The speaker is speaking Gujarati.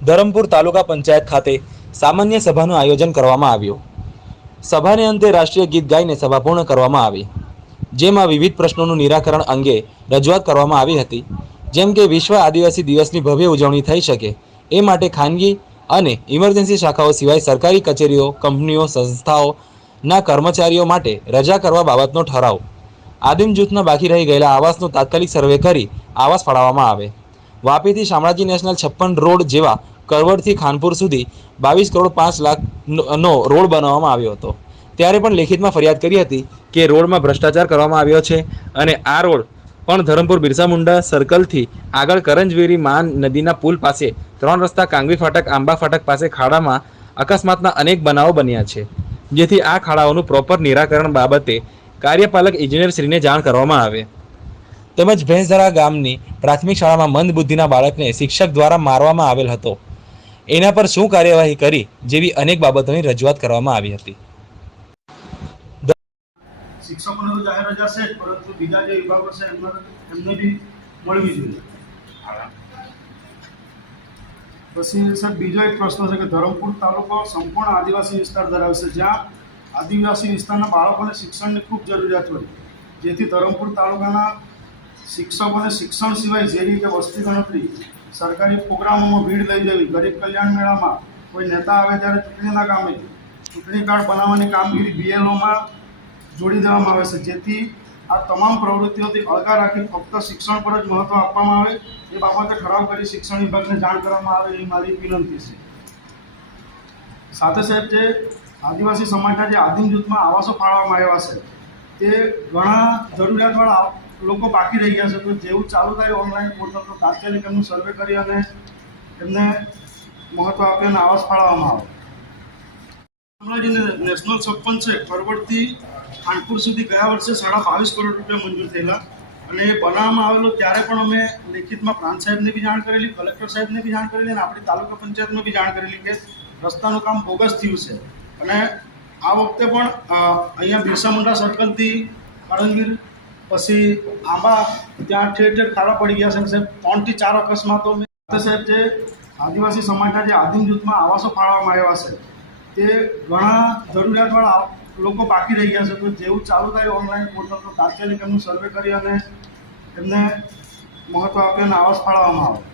ધરમપુર તાલુકા પંચાયત ખાતે સામાન્ય સભાનું આયોજન કરવામાં આવ્યું. સભાને અંતે રાષ્ટ્રીય ગીત ગાઈને સભા પૂર્ણ કરવામાં આવી. જેમાં વિવિધ પ્રશ્નોનું નિરાકરણ અંગે રજૂઆત કરવામાં આવી હતી. જેમ કે વિશ્વ આદિવાસી દિવસની ભવ્ય ઉજવણી થઈ શકે એ માટે ખાનગી અને ઇમરજન્સી શાખાઓ સિવાય સરકારી કચેરીઓ, કંપનીઓ સંસ્થાઓના કર્મચારીઓ માટે રજા કરવા બાબતનો ઠરાવ. આદિમ જૂથના બાકી રહી ગયેલા આવાસનો તાત્કાલિક સર્વે કરી આવાસ ફાળવવામાં આવે. વાપીથી શામળાજી નેશનલ છપ્પન રોડ જેવા કરવડથી ખાનપુર સુધી બાવીસ કરોડ પાંચ લાખ નો રોડ બનાવવામાં આવ્યો હતો. ત્યારે પણ લેખિતમાં ફરિયાદ કરી હતી કે રોડમાં ભ્રષ્ટાચાર કરવામાં આવ્યો છે અને આ રોડ પણ ધરમપુર બિરસા મુંડા સર્કલથી આગળ કરંજવેરી માન નદીના પુલ પાસે ત્રણ રસ્તા કાંગવી ફાટક, આંબા ફાટક પાસે ખાડામાં અકસ્માતના અનેક બનાવો બન્યા છે. જેથી આ ખાડાઓનું પ્રોપર નિરાકરણ બાબતે કાર્યપાલક ઇજનેરશ્રીને જાણ કરવામાં આવે. તેમજ ભેંસધરા ગામની પ્રાથમિક શાળામાં મંદ બુદ્ધિના બાળકને શિક્ષક દ્વારા મારવામાં આવેલ હતો. એના પર શું કાર્યવાહી કરી જેવી અનેક બાબતોની રજૂઆત કરવામાં આવી હતી. શિક્ષકોને તો જાહેર રજા છે પરંતુ બીજા જે વિભાગો છે એમને એમને બી મળવી જોઈએ. પછી સર બીજો એક પ્રશ્ન છે કે ધરમપુર તાલુકો સંપૂર્ણ આદિવાસી વિસ્તાર ધરાવે છે. જ્યાં આદિવાસી વિસ્તારના બાળકોને શિક્ષણની ખૂબ જરૂરિયાત હોય. જેથી ધરમપુર તાલુકાના શિક્ષકોને શિક્ષણ સિવાય જે રીતે વસ્તી ગણતરી, સરકારી પ્રોગ્રામોમાં ભીડ લઈ જવી, ગરીબ કલ્યાણ મેળામાં કોઈ નેતા આવે ત્યારે ચૂંટણીના કામે ચૂંટણી કાર્ડ બનાવવાની કામગીરી બીએલઓમાં જોડી દેવામાં આવે છે. જેથી આ તમામ પ્રવૃત્તિઓથી અળગા રાખી ફક્ત શિક્ષણ પર જ મહત્ત્વ આપવામાં આવે, એ બાબતે ઠરાવ કરી શિક્ષણ વિભાગને જાણ કરવામાં આવે એ મારી વિનંતી છે. સાથે સાહેબ, જે આદિવાસી સમાજના જે આદિમ જૂથમાં આવાસો ફાળવવામાં આવ્યા છે, તે ઘણા જરૂરિયાતવાળા લોકો બાકી રહી ગયા છે. તો જેવું ચાલુ થાય ઓનલાઈન પોર્ટલ તો તાત્કાલિક એમનું સર્વે કરી અને એમને મહત્ત્વ આપી અને આવાસ ફાળવવામાં આવે. શામળાજી નેશનલ છપ્પન છે. પરવડથી ખાનપુર સુધી ગયા વર્ષે સાડા બાવીસ કરોડ રૂપિયા મંજૂર થયેલા. અને એ બનાવવામાં આવેલો ત્યારે પણ અમે લેખિતમાં પ્રાંત સાહેબને બી જાણ કરેલી, કલેક્ટર સાહેબને બી જાણ કરેલી અને આપણી તાલુકા પંચાયતને બી જાણ કરેલી કે રસ્તાનું કામ બોગસ થયું છે. અને આ વખતે પણ અહીંયા બિરસા મુંડા સર્કલથી કળંગીર પછી આંબા ત્યાં ઠેર ઠેર ખાડા પડી ગયા છે ત્રણથી ચાર અકસ્માતો સાહેબ જે આદિવાસી સમાજના જે આદિમ જૂથમાં આવાસો ફાળવવામાં આવ્યા છે, તે ઘણા જરૂરિયાતવાળા લોકો બાકી રહી ગયા છે. તો જેવું ચાલુ થાય ઓનલાઈન પોર્ટલ, તો તાત્કાલિક એમનું સર્વે કરી અને એમને મહત્ત્વ આપી અને આવાસ ફાળવવામાં આવે.